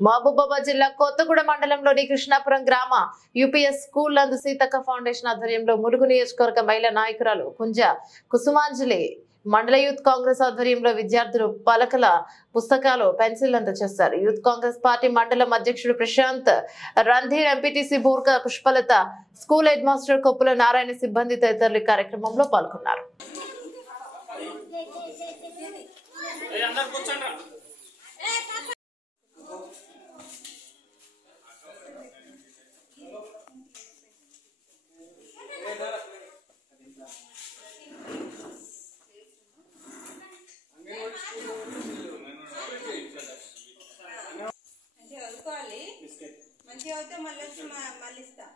మహబూబాబాద్ జిల్లా కొత్తగూడ మండలంలోని కృష్ణాపురం గ్రామ యూపీఎస్ స్కూల్ నందు సీతక్క ఫౌండేషన్ ఆధ్వర్యంలో ములుగు నియోజకవర్గ మహిళా నాయకురాలు కుంజ కుసుమాంజలి మండల యూత్ కాంగ్రెస్ ఆధ్వర్యంలో విద్యార్థులు పలకల పుస్తకాలు పెన్సిల్ అందజేశారు. యూత్ కాంగ్రెస్ పార్టీ మండలం అధ్యక్షుడు Prashant Randhir, MPTC Burka Pushpalatha, school head master Koppula Narayana సిబ్బంది తదితరులు కార్యక్రమంలో పాల్గొన్నారు. మంచిగా అయితే మళ్ళీ ఇస్తా.